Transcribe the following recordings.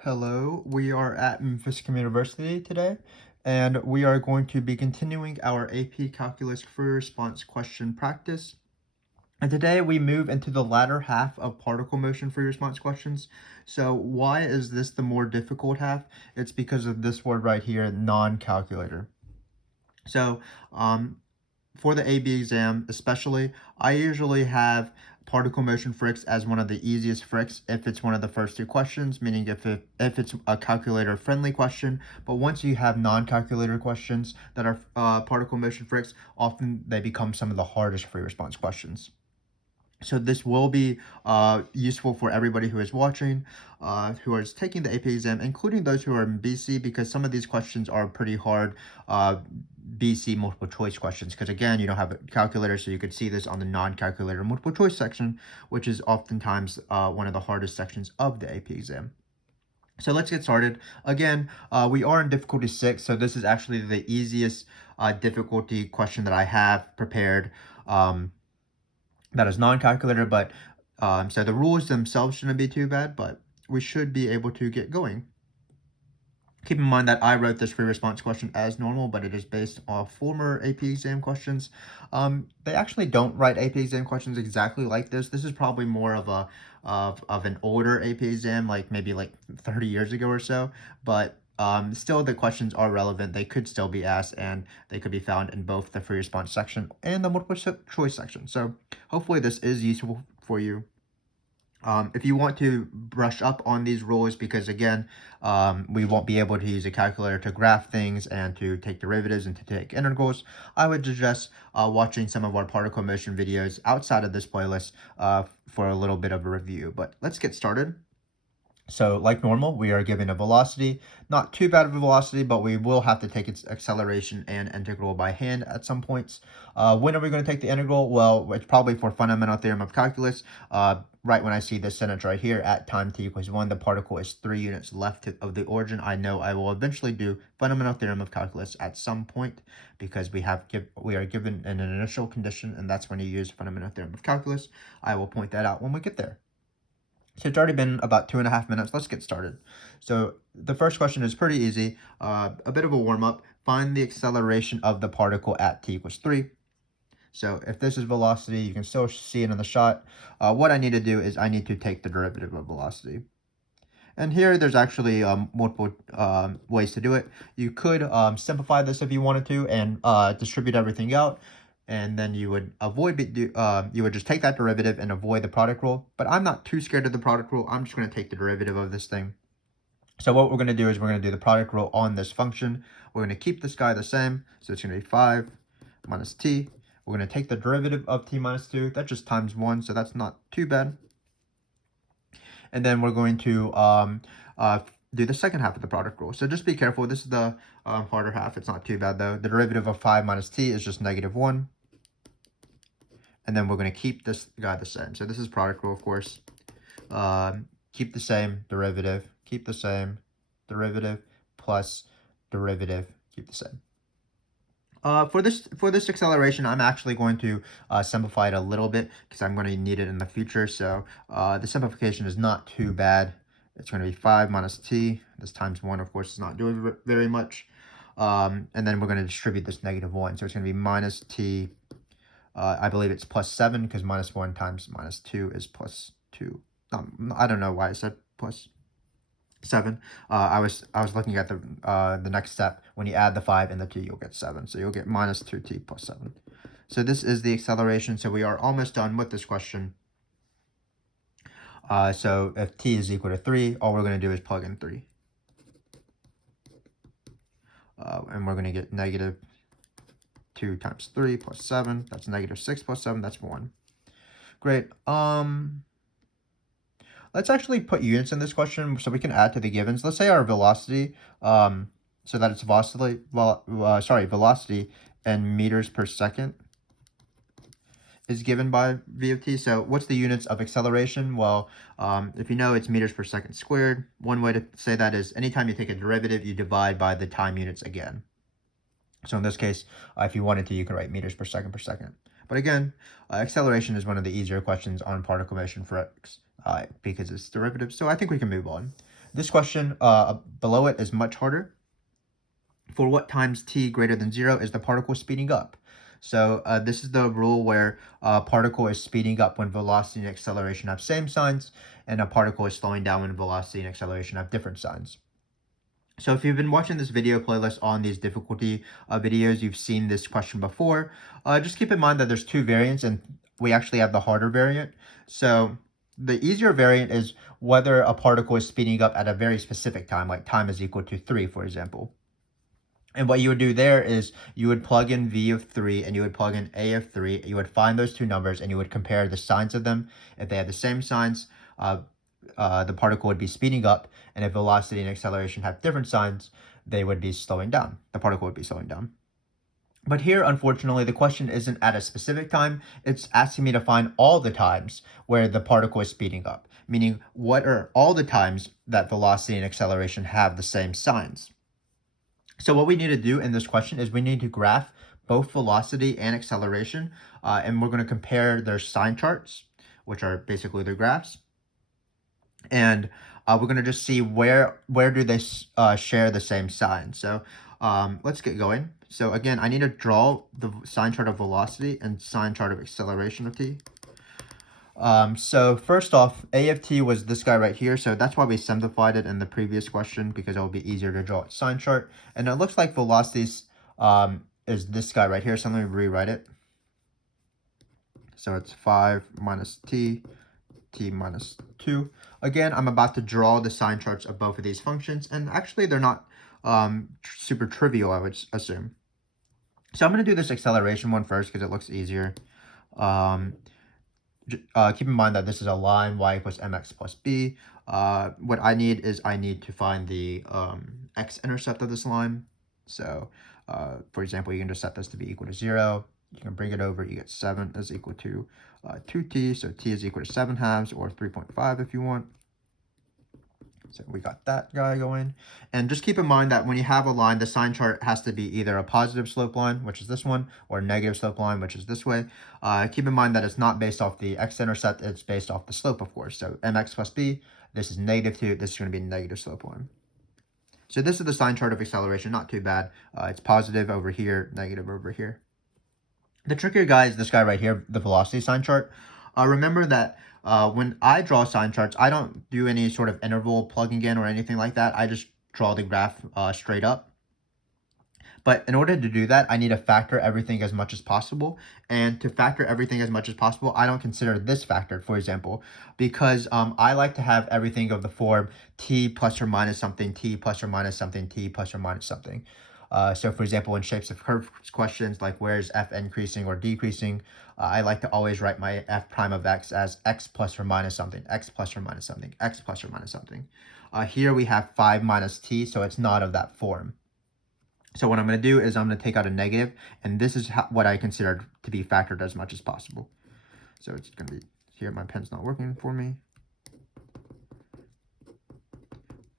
Hello, we are at Memphis Communiversity today, and we are going to be continuing our AP Calculus free response question practice. And today we move into the latter half of particle motion free response questions. So why is this the more difficult half? It's because of this word right here, non-calculator. So for the AB exam especially, I usually have particle motion fricks as one of the easiest fricks if it's one of the first two questions, meaning if it's a calculator friendly question. But once you have non-calculator questions that are particle motion fricks, often they become some of the hardest free response questions. So this will be useful for everybody who is watching, who is taking the AP exam, including those who are in BC, because some of these questions are pretty hard BC multiple choice questions. Because again, you don't have a calculator, so you could see this on the non-calculator multiple choice section, which is oftentimes one of the hardest sections of the AP exam. So let's get started. Again, we are in difficulty 6, so this is actually the easiest difficulty question that I have prepared. That is non-calculator, but so the rules themselves shouldn't be too bad, but we should be able to get going. Keep in mind that I wrote this free response question as normal, but it is based off former AP exam questions. They actually don't write AP exam questions exactly like this. This is probably more of a of an older AP exam, like maybe like 30 years ago or so, but still the questions are relevant. They could still be asked, and they could be found in both the free response section and the multiple choice section. So hopefully this is useful for you. If you want to brush up on these rules, because again, we won't be able to use a calculator to graph things and to take derivatives and to take integrals, I would suggest watching some of our particle motion videos outside of this playlist for a little bit of a review. But let's get started. So like normal, we are given a velocity, not too bad of a velocity, but we will have to take its acceleration and integral by hand at some points. When are we going to take the integral? Well, it's probably for Fundamental Theorem of Calculus. Right when I see this sentence right here, at time t equals 1, the particle is 3 units left of the origin. I know I will eventually do Fundamental Theorem of Calculus at some point, because we are given an initial condition, and that's when you use Fundamental Theorem of Calculus. I will point that out when we get there. So it's already been about 2.5 minutes. Let's get started. So the first question is pretty easy. A bit of a warm-up. Find the acceleration of the particle at t equals 3. So if this is velocity, you can still see it in the shot. What I need to do is I need to take the derivative of velocity. And here there's actually multiple ways to do it. You could simplify this if you wanted to and distribute everything out. And then you would you would just take that derivative and avoid the product rule. But I'm not too scared of the product rule. I'm just going to take the derivative of this thing. So what we're going to do is we're going to do the product rule on this function. We're going to keep this guy the same. So it's going to be 5 minus t. We're going to take the derivative of t minus 2. That just times 1, so that's not too bad. And then we're going to do the second half of the product rule. So just be careful. This is the harder half. It's not too bad, though. The derivative of 5 minus t is just -1. And then we're going to keep this guy the same. So this is product rule, of course. Keep the same derivative, keep the same derivative, plus derivative, keep the same. For this acceleration, I'm actually going to simplify it a little bit, because I'm going to need it in the future. So the simplification is not too bad. It's going to be 5 minus t. This times 1, of course, is not doing very much. And then we're going to distribute this -1. So it's going to be minus t. I believe it's plus 7, because -1 times -2 is plus 2. I don't know why I said plus 7. I was looking at the next step. When you add the 5 and the 2, you'll get 7. So you'll get minus 2t plus 7. So this is the acceleration. So we are almost done with this question. So if t is equal to 3, all we're going to do is plug in 3. And we're going to get -2 times 3 plus 7. That's -6 plus 7. That's 1. Great. Let's actually put units in this question so we can add to the givens. Let's say our velocity, so that it's velocity in meters per second is given by v of t. So what's the units of acceleration? Well, if you know, it's meters per second squared. One way to say that is anytime you take a derivative, you divide by the time units again. So in this case, if you wanted to, you can write meters per second per second. But again, acceleration is one of the easier questions on particle motion fricks, because it's derivative. So I think we can move on. This question below it is much harder. For what times t greater than 0 is the particle speeding up? So this is the rule where a particle is speeding up when velocity and acceleration have same signs, and a particle is slowing down when velocity and acceleration have different signs. So if you've been watching this video playlist on these difficulty videos, you've seen this question before. Just keep in mind that there's two variants, and we actually have the harder variant. So the easier variant is whether a particle is speeding up at a very specific time, like time is equal to 3, for example. And what you would do there is you would plug in v of 3 and you would plug in a of 3. You would find those two numbers and you would compare the signs of them. If they have the same signs, the particle would be speeding up. And if velocity and acceleration have different signs, they would be slowing down. The particle would be slowing down. But here, unfortunately, the question isn't at a specific time. It's asking me to find all the times where the particle is speeding up, meaning what are all the times that velocity and acceleration have the same signs. So what we need to do in this question is we need to graph both velocity and acceleration, and we're going to compare their sign charts, which are basically their graphs. And we're going to just see where do they share the same sign. So let's get going. So again, I need to draw the sign chart of velocity and sign chart of acceleration of t. So first off, a of t was this guy right here, so that's why we simplified it in the previous question, because it will be easier to draw its sign chart. And it looks like velocities is this guy right here, so let me rewrite it. So it's 5 minus t minus 2. Again, I'm about to draw the sign charts of both of these functions, and actually they're not super trivial, I would assume. So I'm going to do this acceleration one first because it looks easier. Keep in mind that this is a line, y equals mx plus b. What I need to find the x-intercept of this line. So, for example, you can just set this to be equal to 0. You can bring it over, you get 7 is equal to 2t, so t is equal to 7 halves, or 3.5 if you want. So we got that guy going. And just keep in mind that when you have a line, the sign chart has to be either a positive slope line, which is this one, or a negative slope line, which is this way. Keep in mind that it's not based off the x-intercept, it's based off the slope, of course. So mx plus b, this is negative 2, this is going to be a negative slope line. So this is the sign chart of acceleration, not too bad. It's positive over here, negative over here. The trickier guy is this guy right here, the velocity sign chart. Remember that when I draw sign charts, I don't do any sort of interval plugging in or anything like that. I just draw the graph straight up. But in order to do that, I need to factor everything as much as possible. And to factor everything as much as possible, I don't consider this factored, for example, because I like to have everything of the form t plus or minus something, t plus or minus something, t plus or minus something. So for example, in shapes of curves questions like where is f increasing or decreasing, I like to always write my f prime of x as x plus or minus something, x plus or minus something, x plus or minus something. Here we have 5 minus t, so it's not of that form. So what I'm going to do is I'm going to take out a negative, and this is what I consider to be factored as much as possible. So it's going to be here, my pen's not working for me.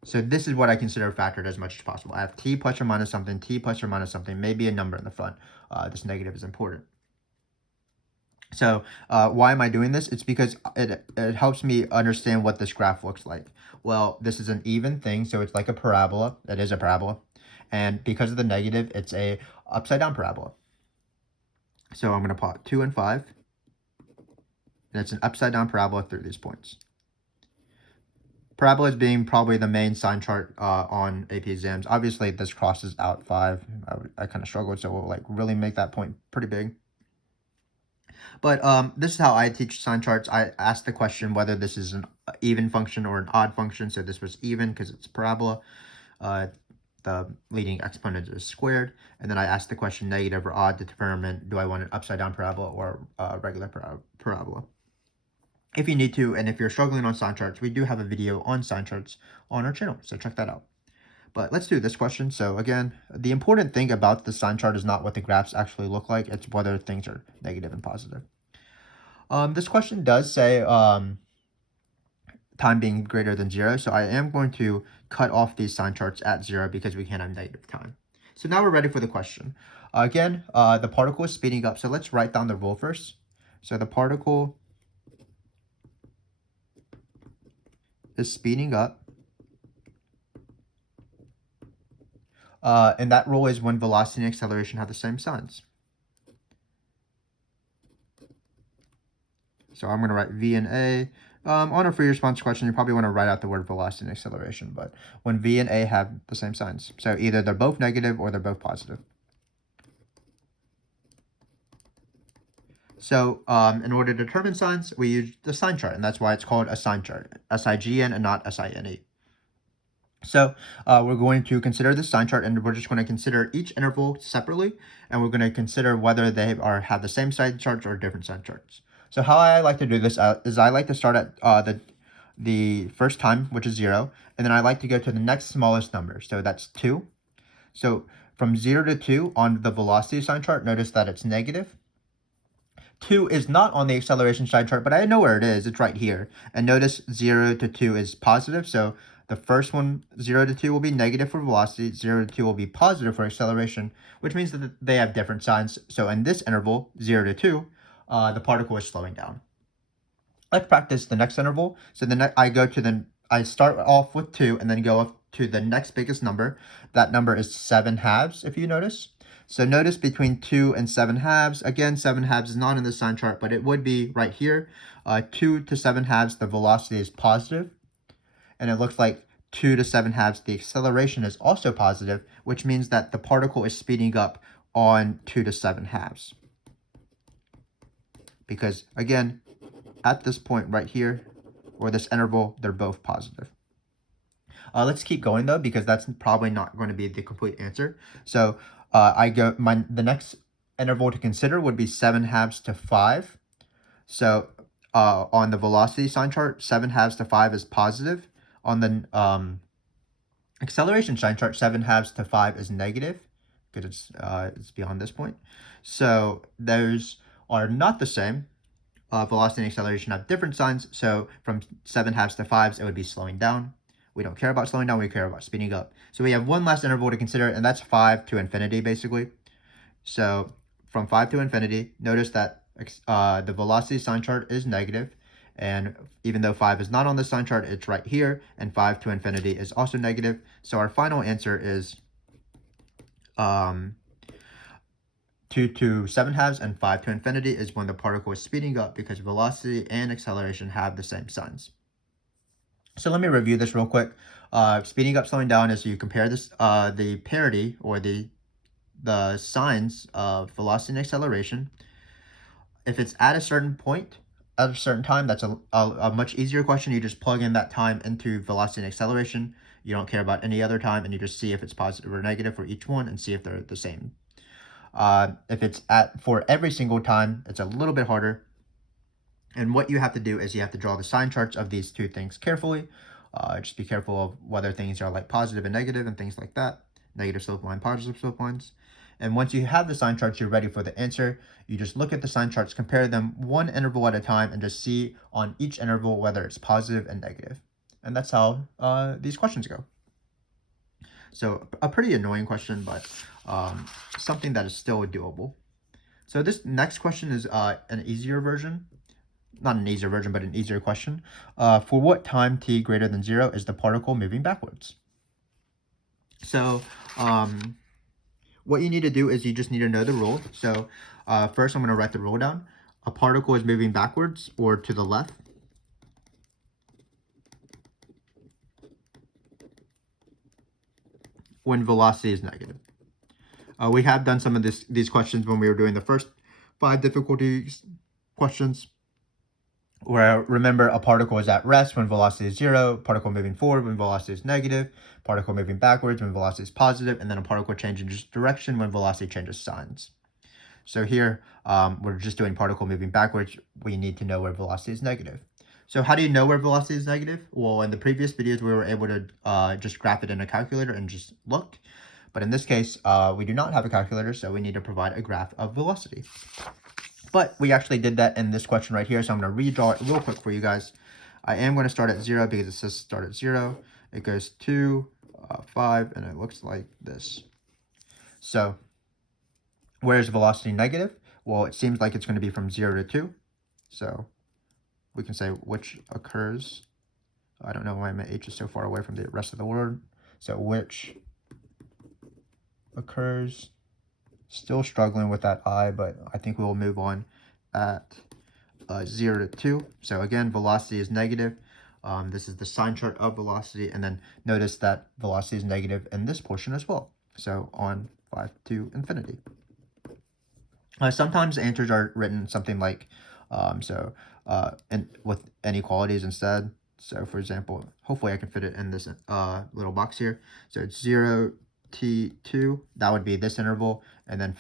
So this is what I consider factored as much as possible. I have t plus or minus something, t plus or minus something, maybe a number in the front. This negative is important. So why am I doing this? It's because it helps me understand what this graph looks like. Well, this is an even thing, so it's like a parabola. It is a parabola. And because of the negative, it's a upside down parabola. So I'm going to plot 2 and 5. And it's an upside down parabola through these points. Parabolas being probably the main sign chart on AP exams. Obviously, this crosses out 5. I kind of struggled, so we'll like really make that point pretty big. But this is how I teach sign charts. I ask the question whether this is an even function or an odd function. So this was even because it's a parabola. The leading exponent is squared. And then I ask the question negative or odd to determine, do I want an upside down parabola or a regular parabola? If you need to, and if you're struggling on sign charts, we do have a video on sign charts on our channel, so check that out. But let's do this question. So again, the important thing about the sign chart is not what the graphs actually look like, it's whether things are negative and positive. This question does say time being greater than 0, so I am going to cut off these sign charts at 0 because we can't have negative time. So now we're ready for the question. Again, the particle is speeding up, so let's write down the rule first. So the particle is speeding up And that rule is when velocity and acceleration have the same signs. So I'm going to write V and A. On a free response question, you probably want to write out the word velocity and acceleration, but when V and A have the same signs. So either they're both negative or they're both positive. So in order to determine signs, we use the sign chart, and that's why it's called a sign chart, S-I-G-N and not S-I-N-E. So we're going to consider the sign chart, and we're just going to consider each interval separately, and we're going to consider whether they have the same sign charts or different sign charts. So how I like to do this is I like to start at the first time, which is 0, and then I like to go to the next smallest number, so that's 2. So from 0 to 2 on the velocity sign chart, notice that it's negative. 2 is not on the acceleration sign chart, but I know where it is. It's right here. And notice 0 to 2 is positive, so the first one, 0 to 2, will be negative for velocity, 0 to 2 will be positive for acceleration, which means that they have different signs. So in this interval, 0 to 2, the particle is slowing down. Let's practice the next interval. So I start off with 2 and then go up to the next biggest number. That number is 7 halves, if you notice. So notice between 2 and 7 halves, again, 7 halves is not in the sign chart, but it would be right here. 2 to 7 halves, the velocity is positive. And it looks like 2 to 7 halves, the acceleration is also positive, which means that the particle is speeding up on 2 to 7 halves. Because, again, at this point right here, or this interval, they're both positive. Let's keep going, though, because that's probably not going to be the complete answer. So the next interval to consider would be 7 halves to 5. So on the velocity sign chart, 7 halves to 5 is positive. On the acceleration sign chart, 7 halves to 5 is negative, because it's beyond this point. So those are not the same. Velocity and acceleration have different signs. So from 7 halves to 5s, it would be slowing down. We don't care about slowing down, we care about speeding up. So we have one last interval to consider, and that's 5 to infinity, basically. So from 5 to infinity, notice that the velocity sign chart is negative, and even though 5 is not on the sign chart, it's right here, and 5 to infinity is also negative. So our final answer is 2 to 7 halves and 5 to infinity is when the particle is speeding up, because velocity and acceleration have the same signs. So let me review this real quick. Speeding up, slowing down is you compare this the parity or the signs of velocity and acceleration. If it's at a certain point, at a certain time, that's a much easier question. You just plug in that time into velocity and acceleration. You don't care about any other time, and you just see if it's positive or negative for each one and see if they're the same. If it's for every single time, it's a little bit harder. And what you have to do is you have to draw the sign charts of these two things carefully. Just be careful of whether things are like positive and negative and things like that. Negative slope line, positive slope lines. And once you have the sign charts, you're ready for the answer. You just look at the sign charts, compare them one interval at a time, and just see on each interval whether it's positive and negative. And that's how these questions go. So a pretty annoying question, but something that is still doable. So this next question is an easier version. Not an easier version, but an easier question. For what time t greater than 0 is the particle moving backwards? So what you need to do is you just need to know the rule. So first I'm going to write the rule down. A particle is moving backwards or to the left when velocity is negative. We have done some of these questions when we were doing the first 5 difficulties questions, where remember a particle is at rest when velocity is 0, particle moving forward when velocity is negative, particle moving backwards when velocity is positive, and then a particle changes direction when velocity changes signs. So here, we're just doing particle moving backwards. We need to know where velocity is negative. So how do you know where velocity is negative? Well, in the previous videos, we were able to just graph it in a calculator and just look. But in this case, we do not have a calculator, so we need to provide a graph of velocity. But we actually did that in this question right here, so I'm going to redraw it real quick for you guys. I am going to start at 0 because it says start at 0. It goes 2, 5, and it looks like this. So where is velocity negative? Well, it seems like it's going to be from 0 to 2. So we can say which occurs. I don't know why my H is so far away from the rest of the word. So which occurs. Still struggling with that I, but I think we'll move on at 0 to 2. So again, velocity is negative. This is the sign chart of velocity, and then notice that velocity is negative in this portion as well. So on 5 to infinity. Sometimes answers are written something like, and with inequalities instead. So for example, hopefully I can fit it in this little box here. So it's 0 t2, that would be this interval, and then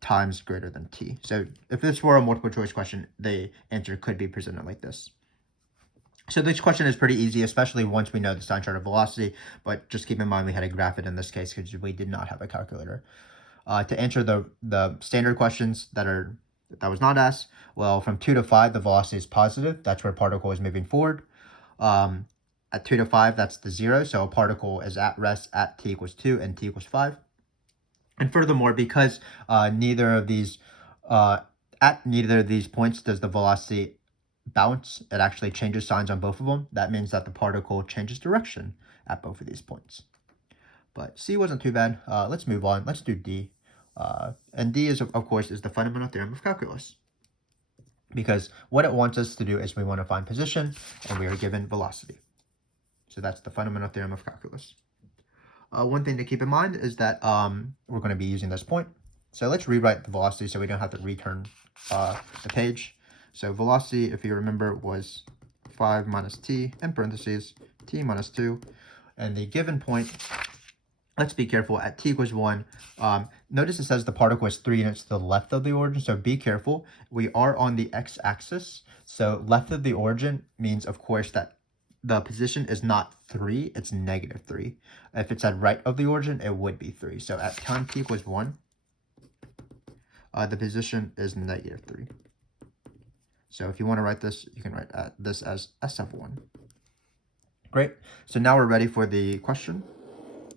times greater than t. So if this were a multiple choice question, the answer could be presented like this. So this question is pretty easy, especially once we know the sign chart of velocity, but just keep in mind we had to graph it in this case because we did not have a calculator. To answer the standard questions that was not asked, well, from 2 to 5, the velocity is positive. That's where particle is moving forward. At 2 to 5, that's the 0. So a particle is at rest at t equals 2 and t equals 5. And furthermore, because at neither of these points does the velocity bounce, it actually changes signs on both of them. That means that the particle changes direction at both of these points. But C wasn't too bad. Let's move on. Let's do D. And D is, of course, is the fundamental theorem of calculus. Because what it wants us to do is we want to find position, and we are given velocity. So that's the fundamental theorem of calculus. One thing to keep in mind is that we're going to be using this point. So let's rewrite the velocity so we don't have to return the page. So velocity, if you remember, was 5 minus t in parentheses, t minus 2. And the given point, let's be careful, at t equals 1. Notice it says the particle is 3 units to the left of the origin, so be careful. We are on the x-axis, so left of the origin means, of course, that the position is not 3, it's negative 3. If it's at right of the origin, it would be 3. So at time t equals 1, the position is negative 3. So if you want to write this, you can write this as S of 1. Great. So now we're ready for the question.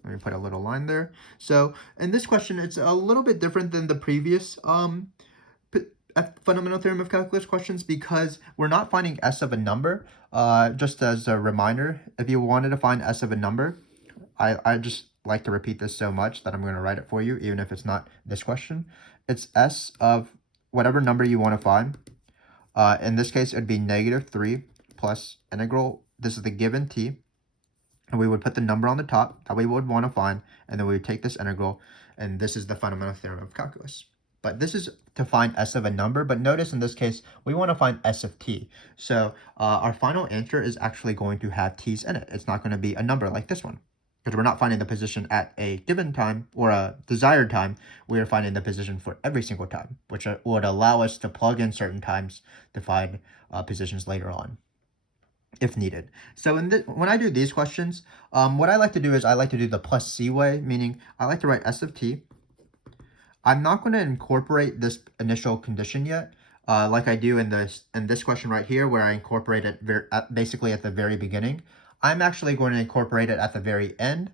Let me put a little line there. So in this question, it's a little bit different than the previous fundamental theorem of calculus questions because we're not finding S of a number. Just as a reminder, if you wanted to find S of a number, I just like to repeat this so much that I'm going to write it for you, even if it's not this question. It's S of whatever number you want to find. In this case, it would be negative 3 plus integral. This is the given t. And we would put the number on the top that we would want to find, and then we would take this integral, and this is the fundamental theorem of calculus. But this is to find S of a number, but notice in this case, we want to find S of t. So our final answer is actually going to have t's in it. It's not going to be a number like this one, because we're not finding the position at a given time or a desired time. We are finding the position for every single time, which would allow us to plug in certain times to find positions later on, if needed. So when I do these questions, what I like to do is I like to do the plus C way, meaning I like to write S of t. I'm not going to incorporate this initial condition yet, like I do in this question right here, where I incorporate it basically at the very beginning. I'm actually going to incorporate it at the very end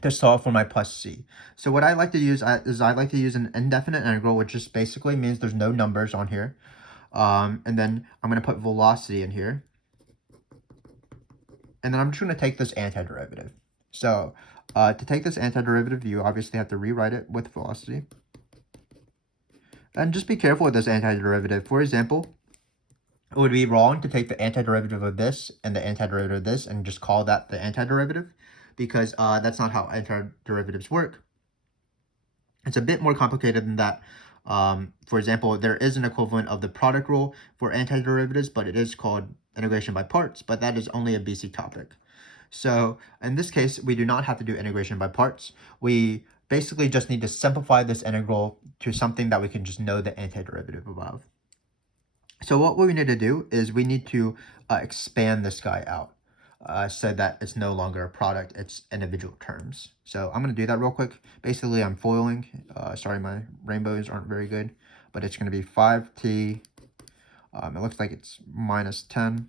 to solve for my plus C. So what I like to use is I like to use an indefinite integral, which just basically means there's no numbers on here. And then I'm going to put velocity in here. And then I'm just going to take this antiderivative. So to take this antiderivative, you obviously have to rewrite it with velocity. And just be careful with this antiderivative. For example, it would be wrong to take the antiderivative of this and the antiderivative of this and just call that the antiderivative, because that's not how antiderivatives work. It's a bit more complicated than that. For example, there is an equivalent of the product rule for antiderivatives, but it is called integration by parts, but that is only a BC topic. So in this case, we do not have to do integration by parts. We basically just need to simplify this integral to something that we can just know the antiderivative of. So what we need to do is we need to expand this guy out so that it's no longer a product, it's individual terms. So I'm going to do that real quick. Basically, I'm foiling. Sorry, my rainbows aren't very good, but it's going to be 5t. It looks like it's minus 10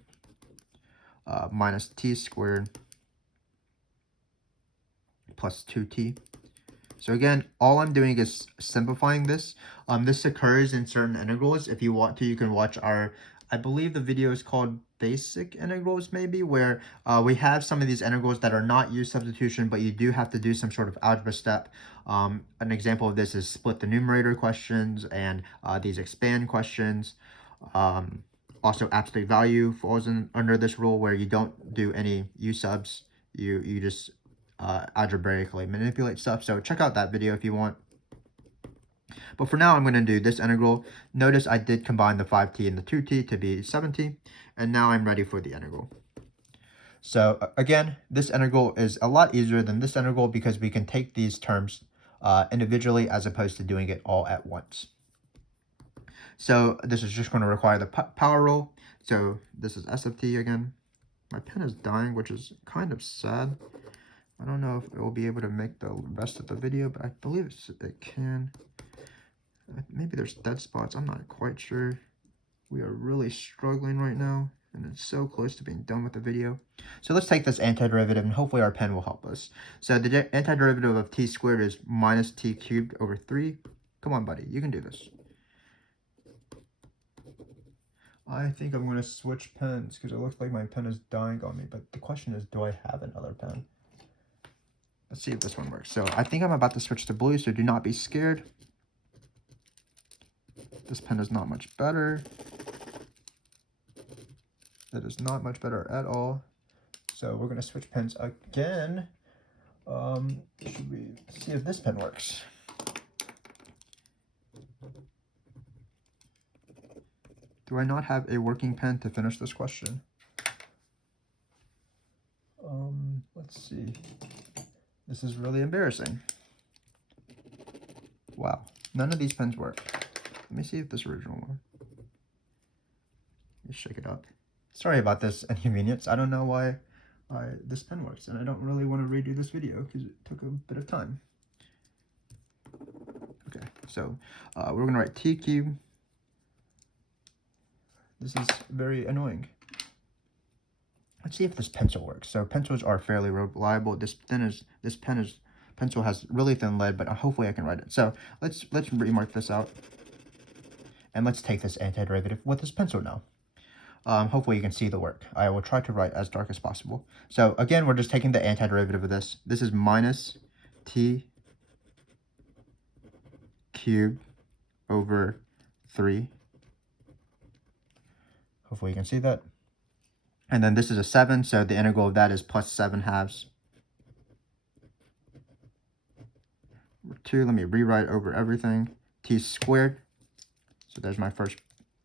minus t squared plus 2t. So again, all I'm doing is simplifying this. This occurs in certain integrals. If you want to, you can watch our I believe the video is called Basic Integrals, maybe, where we have some of these integrals that are not U substitution, but you do have to do some sort of algebra step. An example of this is split the numerator questions and these expand questions. Also, absolute value falls under this rule where you don't do any U subs. You just algebraically manipulate stuff. So check out that video if you want. But for now, I'm going to do this integral. Notice I did combine the 5t and the 2t to be 7t. And now I'm ready for the integral. So again, this integral is a lot easier than this integral because we can take these terms individually as opposed to doing it all at once. So this is just going to require the power rule. So this is S of t again. My pen is dying, which is kind of sad. I don't know if it will be able to make the rest of the video, but I believe it can. Maybe there's dead spots. I'm not quite sure. We are really struggling right now, and it's so close to being done with the video. So let's take this antiderivative, and hopefully our pen will help us. So the antiderivative of t squared is minus t cubed over 3. Come on, buddy. You can do this. I think I'm going to switch pens because it looks like my pen is dying on me. But the question is, do I have another pen? Let's see if this one works. So I think I'm about to switch to blue, so do not be scared. This pen is not much better. It is not much better at all. So we're going to switch pens again. Should we see if this pen works? Do I not have a working pen to finish this question? Let's see. This is really embarrassing. Wow, none of these pens work. Let me see if this original one. Just shake it up. Sorry about this inconvenience. I don't know why this pen works, and I don't really want to redo this video because it took a bit of time. Okay, so we're going to write t cubed. This is very annoying. Let's see if this pencil works. So pencils are fairly reliable. Pencil has really thin lead, but hopefully I can write it. So let's remark this out. And let's take this antiderivative with this pencil now. Hopefully you can see the work. I will try to write as dark as possible. So again, we're just taking the antiderivative of this. This is minus t cubed over 3. Hopefully you can see that. And then this is a 7, so the integral of that is plus 7 halves. 2, let me rewrite over everything. T squared. So there's my first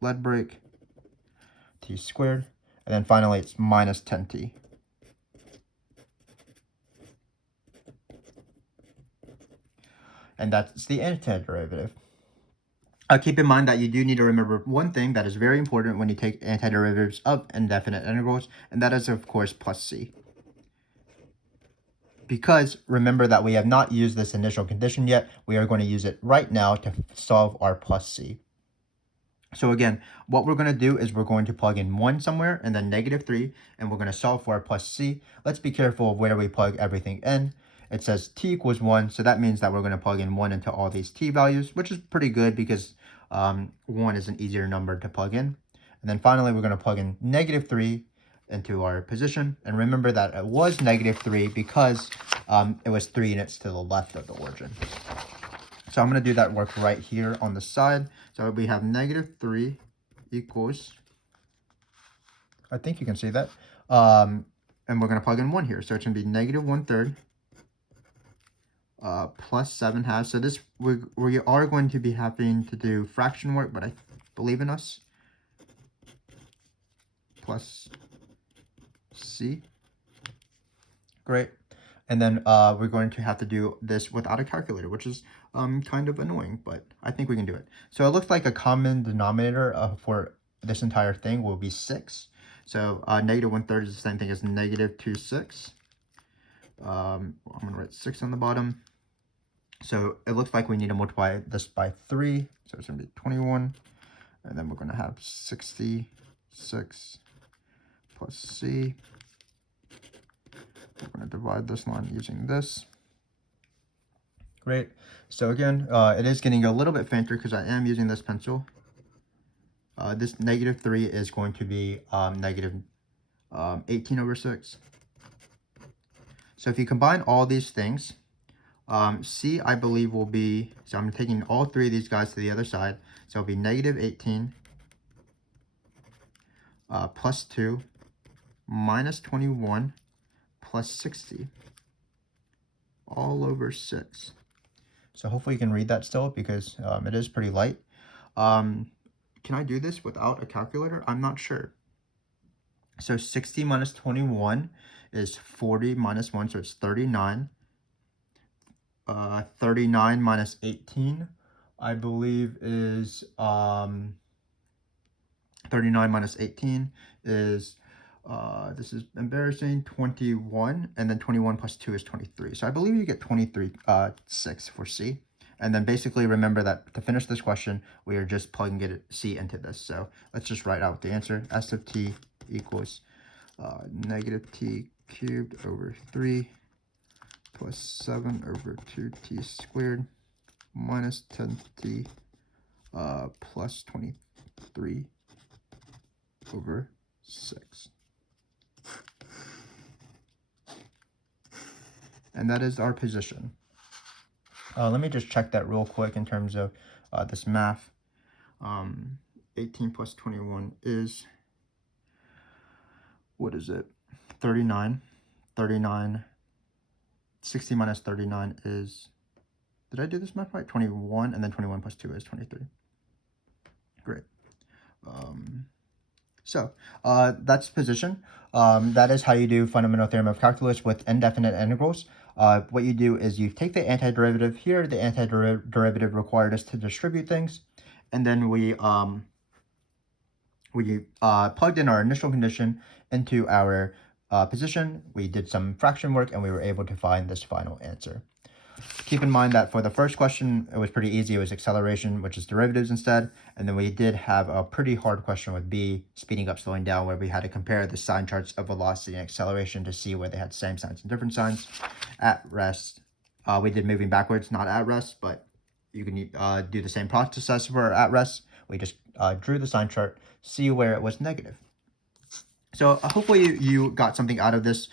lead break. T squared. And then finally it's minus 10t. And that's the antiderivative. Keep in mind that you do need to remember one thing that is very important when you take antiderivatives of indefinite integrals, and that is, of course, plus c. Because remember that we have not used this initial condition yet, we are going to use it right now to solve our plus c. So again, what we're going to do is we're going to plug in 1 somewhere and then -3, and we're going to solve for our plus c. Let's be careful of where we plug everything in. It says t equals 1, so that means that we're going to plug in 1 into all these t values, which is pretty good because 1 is an easier number to plug in. And then finally, we're going to plug in -3 into our position. And remember that it was -3 because it was 3 units to the left of the origin. So I'm going to do that work right here on the side. So we have -3 equals, I think you can see that. And we're going to plug in 1 here. So it's going to be -1/3. Plus 7 halves. So this, we are going to be having to do fraction work, but I believe in us. Plus c. Great. And then we're going to have to do this without a calculator, which is kind of annoying, but I think we can do it. So it looks like a common denominator for this entire thing will be 6. So -1/3 is the same thing as -2/6. I'm going to write 6 on the bottom. So it looks like we need to multiply this by 3. So it's going to be 21. And then we're going to have 66 plus c. We're going to divide this line using this. Great. So again, it is getting a little bit fainter because I am using this pencil. this negative 3 is going to be negative 18 over 6. So if you combine all these things, C, I believe, will be, so I'm taking all three of these guys to the other side. So it'll be negative 18 plus 2 minus 21 plus 60 all over 6. So hopefully you can read that still, because it is pretty light. Can I do this without a calculator? I'm not sure. So 60 minus 21 is 40 minus 1, so it's 39. 39 minus 18, I believe, is 39 minus 18 is, this is embarrassing, 21, and then 21 plus 2 is 23. So I believe you get 23, 6 for C. And then basically remember that to finish this question, we are just plugging C into this. So let's just write out the answer. S of t equals negative t cubed over 3 plus 7 over 2t squared minus 10t plus 23 over 6. And that is our position. Let me just check that real quick in terms of this math. 18 plus 21 is, what is it? 39. 39. 60 minus 39 is, did I do this math right? 21, and then 21 plus 2 is 23. Great. So that's position. That is how you do fundamental theorem of calculus with indefinite integrals. What you do is you take the antiderivative here. The antiderivative required us to distribute things, and then we plugged in our initial condition into our position. We did some fraction work, and we were able to find this final answer. Keep in mind that for the first question, it was pretty easy. It was acceleration, which is derivatives instead. And then we did have a pretty hard question with B, speeding up, slowing down, where we had to compare the sign charts of velocity and acceleration to see where they had same signs and different signs. At rest, we did moving backwards, not at rest, but you can do the same process as for at rest. We just drew the sign chart, see where it was negative. So hopefully you got something out of this.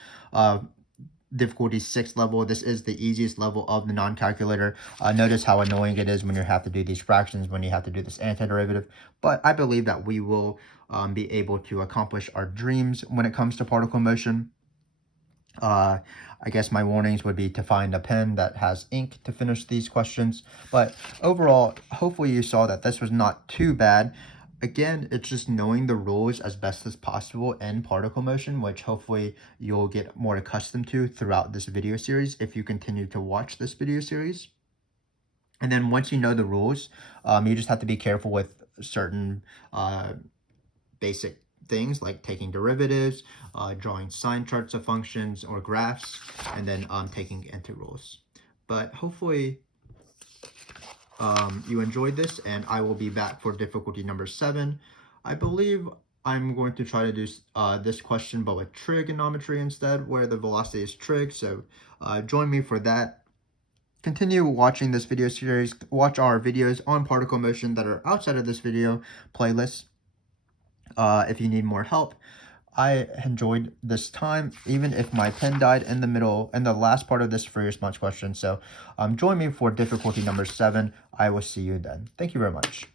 Difficulty 6 level. This is the easiest level of the non-calculator. Notice how annoying it is when you have to do these fractions, when you have to do this antiderivative. But I believe that we will be able to accomplish our dreams when it comes to particle motion. I guess my warnings would be to find a pen that has ink to finish these questions. But overall, hopefully you saw that this was not too bad. Again, it's just knowing the rules as best as possible in particle motion, which hopefully you'll get more accustomed to throughout this video series if you continue to watch this video series. And then once you know the rules, you just have to be careful with certain basic things like taking derivatives, drawing sign charts of functions or graphs, and then taking integrals. But hopefully you enjoyed this, and I will be back for difficulty number 7. I believe I'm going to try to do this question but with trigonometry instead, where the velocity is trig. So join me for that. Continue watching this video series. Watch our videos on particle motion that are outside of this video playlist if you need more help. I enjoyed this time, even if my pen died in the last part of this free response question. So join me for difficulty number 7. I will see you then. Thank you very much.